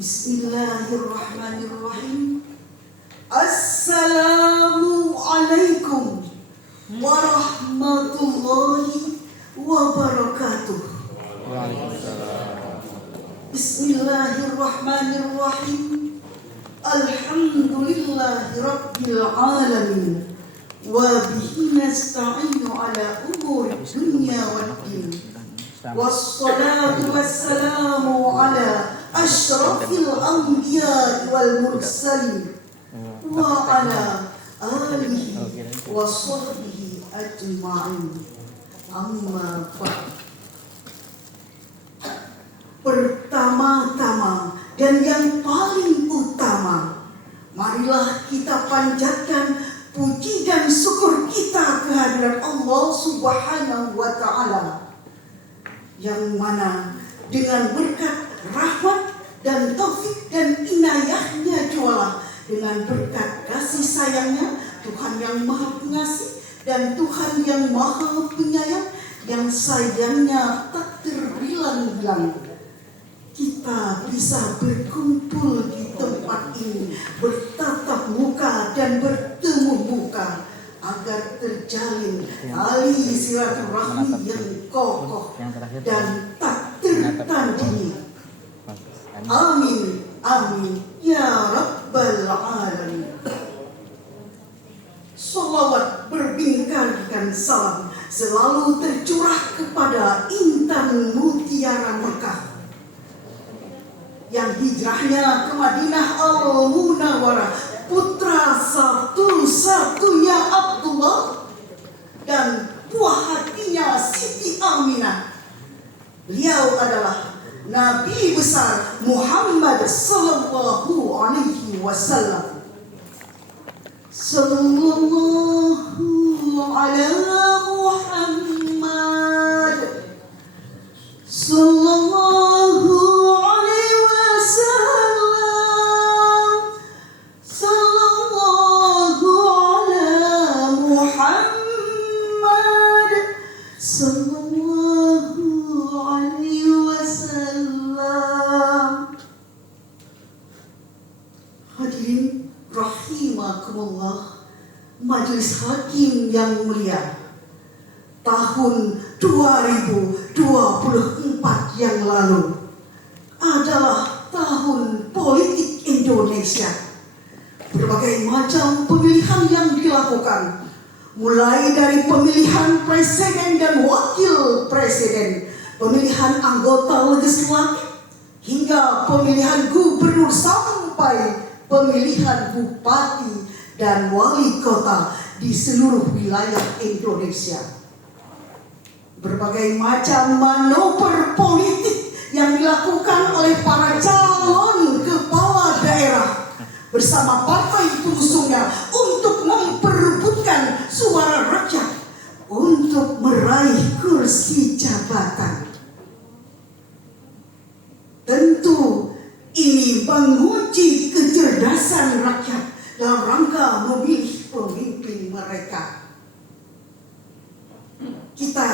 Bismillahirrahmanirrahim. Assalamualaikum warahmatullahi wabarakatuh. Bismillahirrahmanirrahim. Alhamdulillahi rabbil alamin. Wa bihi nasta'inu ala umuri dunya waddin. Wassalatu wassalamu ala asyrafil anbiya wal mursalin wa ala alihi wa sahbihi ajma'in. Amma ba'd. Pertama-tama dan yang paling utama, marilah kita panjatkan puji dan syukur kita kehadirat Allah Subhanahu wa Ta'ala, yang mana dengan berkat rahmat dan taufik dan inayahnya jualah, dengan berkat kasih sayangnya Tuhan yang maha pengasih dan Tuhan yang maha penyayang, yang sayangnya tak terbilang-bilang, kita bisa berkumpul di tempat ini, bertatap muka dan bertemu muka, agar terjalin tali silaturahmi yang kokoh dan tak tertandingi. Amin, amin, ya Rabbal Alamin. Salawat berbingkarkan salam selalu tercurah kepada intan mutiara Mekah, yang hijrahnya ke Madinah Al-Munawwarah, putra satu-satunya Abdullah dan buah hatinya Siti Aminah. Beliau adalah Nabi besar Muhammad sallallahu alaihi wasallam. Sallallahu ala Muhammad sallallahu alaihi wasallam. Sallallahu ala Muhammad sallallahu alaihi wasallam. Hadirin rahimakumullah, majelis hakim yang mulia, tahun 2024 yang lalu adalah tahun politik Indonesia. Berbagai macam pemilihan yang dilakukan, mulai dari pemilihan presiden dan wakil presiden, pemilihan anggota legislatif, hingga pemilihan gubernur sampai pemilihan bupati dan wali kota di seluruh wilayah Indonesia. Berbagai macam manuver politik yang dilakukan oleh para calon kepala daerah bersama partai pengusungnya untuk memperebutkan suara rakyat untuk meraih kursi jabatan. Tentu ini menguji kecerdasan rakyat dalam rangka memilih pemimpin mereka. Kita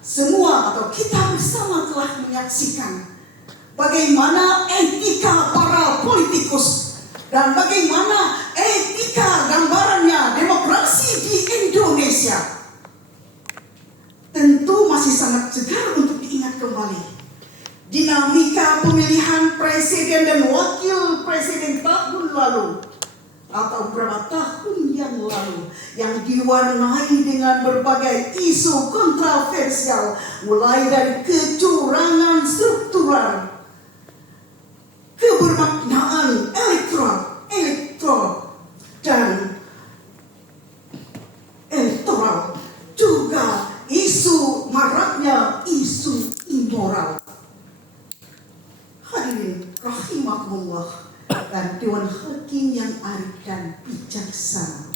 semua atau kita bersama telah menyaksikan bagaimana etika para politikus dan bagaimana etika gambarannya demokrasi di Indonesia. Tentu masih sangat segar untuk diingat kembali dinamika pemilihan presiden dan wakil presiden tahun lalu atau beberapa tahun yang lalu, yang diwarnai dengan berbagai isu kontroversial, mulai dari kecurangan struktural, kebermaknaan elektoral dan elektoral, juga isu maraknya isu immoral. Hadirin rahimakumullah dan Dewan Hakim yang arif dan bijaksana,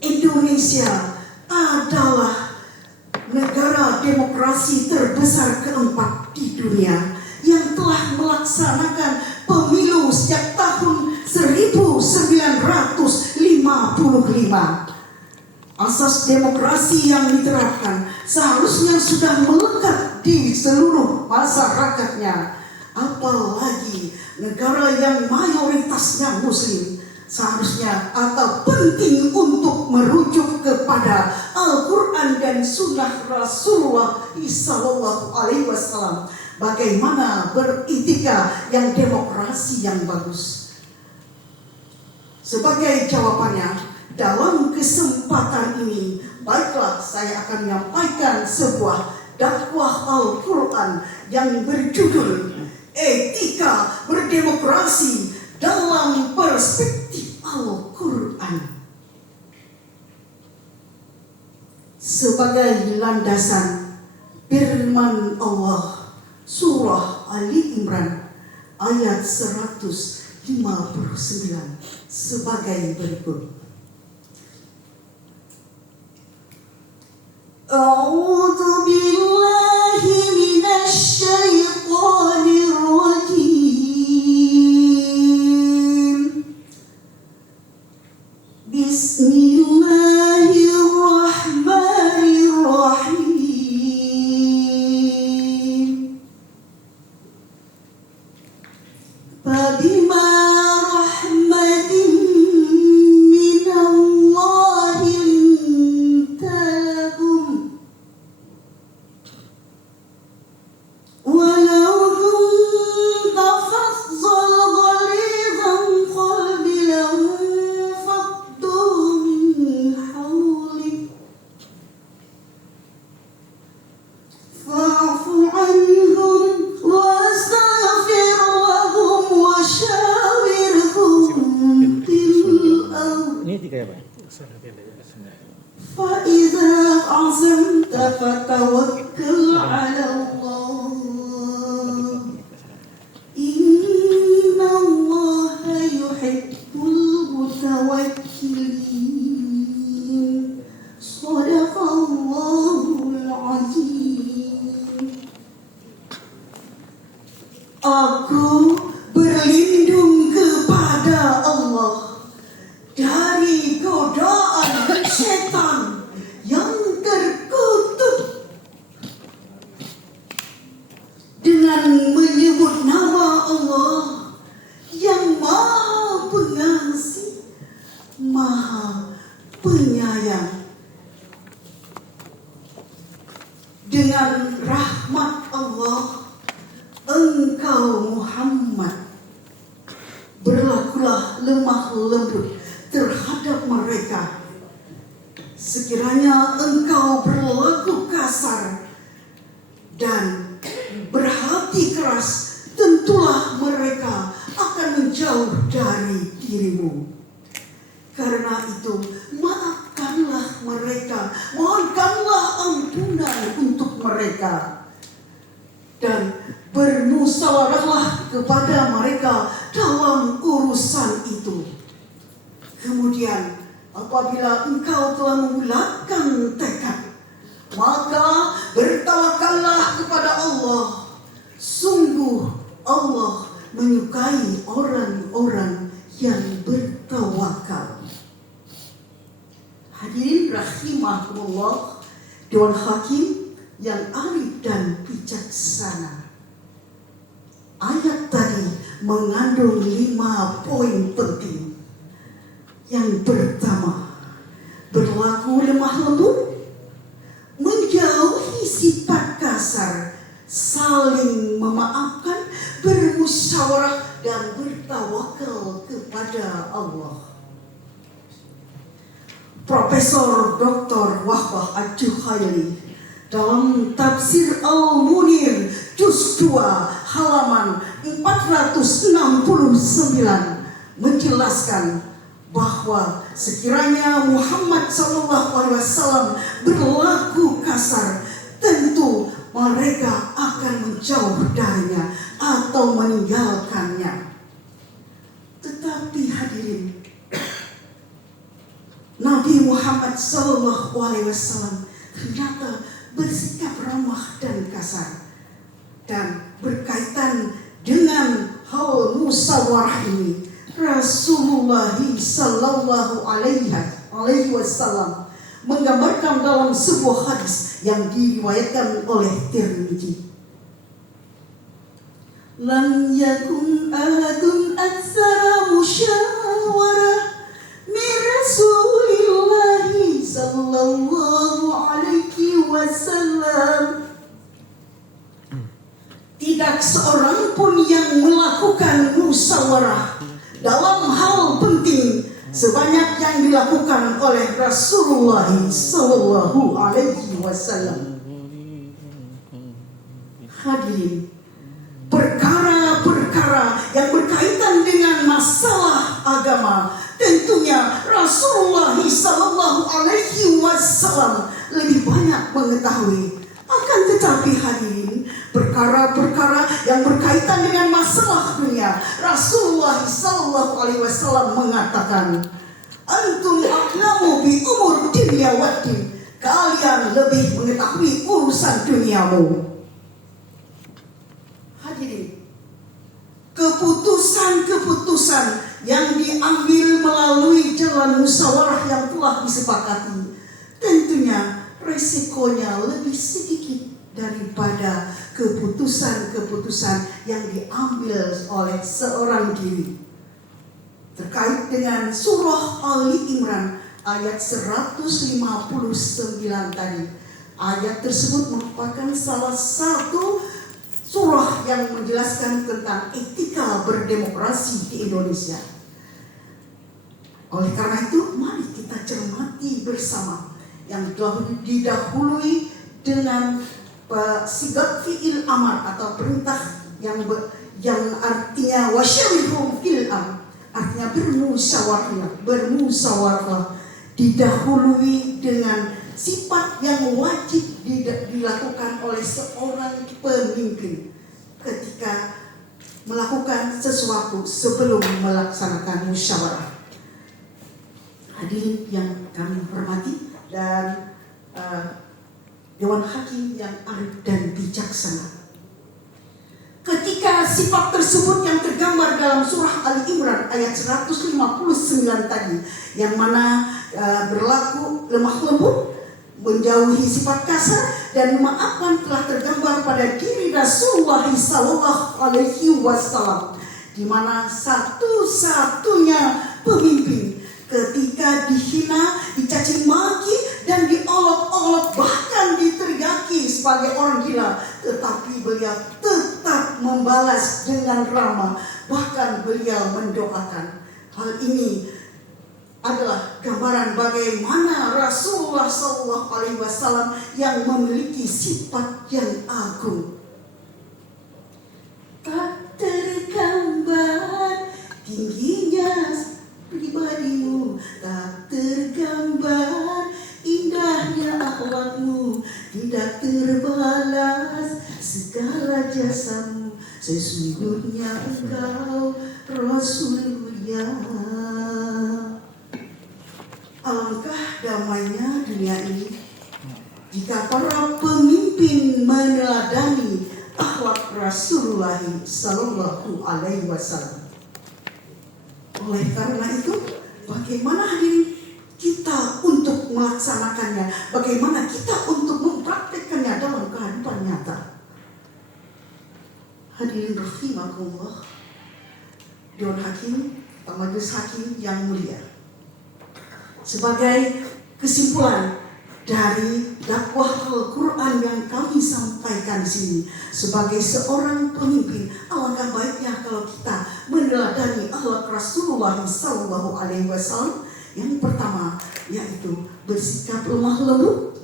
Indonesia adalah negara demokrasi terbesar keempat di dunia yang telah melaksanakan pemilu sejak tahun 1955. Asas demokrasi yang diterapkan seharusnya sudah melekat di seluruh masyarakatnya. apalagi negara yang mayoritasnya Muslim, seharusnya atau penting untuk merujuk kepada Al-Quran dan Sunnah Rasulullah SAW. Bagaimana beretika yang demokrasi yang bagus. Sebagai jawabannya, dalam kesempatan ini, baiklah saya akan menyampaikan sebuah dakwah Al-Quran yang berjudul Etika Berdemokrasi dalam Perspektif Al-Quran. Sebagai landasan firman Allah Surah Ali Imran ayat 159 sebagai berikut. A'udzu billahi minasy syaithanir rajim. Bismillahirrahmanirrahim. Fabima rahmatin minallahi lintalahum walau kunta fazzal ghalidhan qalbi lanfaddu min hawlik fa'fu anhum wastaghfir lahum washawirhum fil amr. Ini tiga ya Pak? فإذا عزمت فتوكل على الله إن الله يحب المتوكلين صدق الله العظيم. Aku berlindung kepada Allah dari godaan setan yang terkutuk dengan menyebut nama Allah yang Maha Pengasih, Maha Penyayang. Dengan rahmat Allah, engkau Muhammad berlakulah lemah lembut terhadap mereka. Sekiranya engkau berlaku kasar dan berhati keras, tentulah mereka akan menjauh dari dirimu. Karena itu, maafkanlah mereka, mohonkanlah ampunan untuk mereka, dan bermusyawarahlah kepada mereka dalam urusan itu. Kemudian apabila engkau telah membulatkan tekad, maka bertawakallah kepada Allah. Sungguh Allah menyukai orang-orang yang bertawakal. Hadirin rahimahullah, Dewan Hakim yang arif dan bijaksana. Ayat tadi mengandung 5 poin penting. Yang pertama, berlaku lemah lembut, menjauhi sifat kasar, saling memaafkan, bermusyawarah dan bertawakal kepada Allah. Profesor Dr. Wahbah Ad-Duhaili dalam tafsir Al-Munir juz 2 halaman 469 menjelaskan bahwa sekiranya Muhammad SAW berlaku kasar, tentu mereka akan menjauh darinya atau meninggalkannya. Tetapi hadirin, Nabi Muhammad SAW ternyata bersikap ramah dan kasar. Dan berkaitan dengan hal musyawarah ini, Rasulullah Sallallahu Alaihi Wasallam menggambarkan dalam sebuah hadis yang diriwayatkan oleh Tirmidzi. lam yakun ahadun aksara musyawarah min Rasulillahi sallallahu alaihi wasallam. Tidak seorang pun yang melakukan musyawarah dalam hal penting sebanyak yang dilakukan oleh Rasulullah sallallahu alaihi wasallam. Hadirin, perkara-perkara yang berkaitan dengan masalah agama tentunya Rasulullah sallallahu alaihi wasallam lebih banyak mengetahui. Akan tetapi hadirin, perkara-perkara yang berkaitan dengan masalah dunia, Rasulullah sallallahu alaihi wasallam mengatakan, antum a'lamu bi umur dunya waddin, kalian lebih mengetahui urusan duniamu. Hadirin, keputusan-keputusan yang diambil melalui jalan musyawarah yang telah disepakati tentunya resikonya lebih sedikit daripada keputusan-keputusan yang diambil oleh seorang diri. Terkait dengan surah Ali Imran ayat 159 tadi, ayat tersebut merupakan salah satu surah yang menjelaskan tentang etika berdemokrasi di Indonesia. Oleh karena itu, mari kita cermati bersama yang didahului dengan sigat fi'il amar atau perintah yang artinya wasyawirhum fil amr, artinya bermusyawarah, didahului dengan sifat yang wajib dilakukan oleh seorang pemimpin ketika melakukan sesuatu sebelum melaksanakan musyawarah. Hadirin yang kami hormati dan Dewan Hakim yang arif dan bijaksana, ketika sifat tersebut yang tergambar dalam surah Ali Imran ayat 159 tadi, yang mana berlaku lemah lembut, menjauhi sifat kasar dan memaafkan, telah tergambar pada diri Rasulullah sallallahu alaihi wasallam, di mana satu-satunya pemimpin ketika dihina, dicaci maki dan diolok-olok, bahkan diteriaki sebagai orang gila, tetapi beliau tetap membalas dengan ramah, bahkan beliau mendoakan. Hal ini adalah gambaran bagaimana Rasulullah SAW yang memiliki sifat yang agung. Tak tergambar tingginya pribadimu, tak tergambar indahnya akhlakmu, tidak terbalas segala jasamu, sesungguhnya engkau Rasul mulia. Alangkah damainya dunia ini jika para pemimpin meneladani akhlak Rasulullah sallallahu alaihi wasallam. Oleh karena itu, bagaimana hadirin kita untuk melaksanakannya? Bagaimana kita untuk mempraktikkannya dalam kehidupan nyata? Hadirin rahimakumullah, Dewan Hakim atau Majelis Hakim yang mulia, sebagai kesimpulan dari dakwah Al-Quran yang kami sampaikan di sini, sebagai seorang pemimpin, alangkah baiknya kalau kita meneladani akhlak Rasulullah sallallahu alaihi wasallam. Yang pertama yaitu bersikap lemah lembut,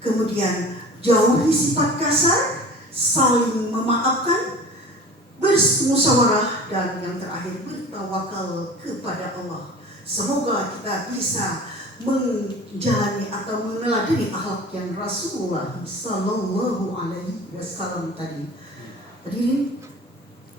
kemudian jauhi sifat kasar, saling memaafkan, bermusyawarah, dan yang terakhir bertawakal kepada Allah. Semoga kita bisa menjalani atau meneladani akhlak yang Rasulullah sallallahu alaihi wasallam tadi. Hadirin,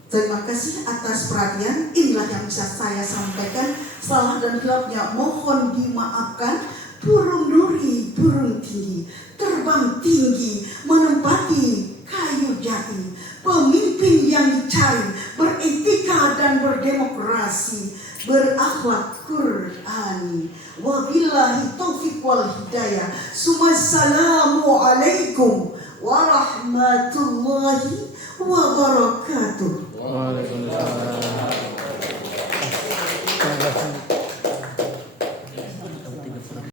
terima kasih atas perhatian. Inilah yang bisa saya sampaikan. Salah dan hilafnya mohon dimaafkan. Burung duri, burung tinggi, terbang tinggi, menempati kayu jati. Pemimpin yang dicari beretika dan berdemokrasi, berakhlak Qur'ani. Wabillahi taufiq wal hidayah. Assalamualaikum warahmatullahi wabarakatuh. Waalaikumsalam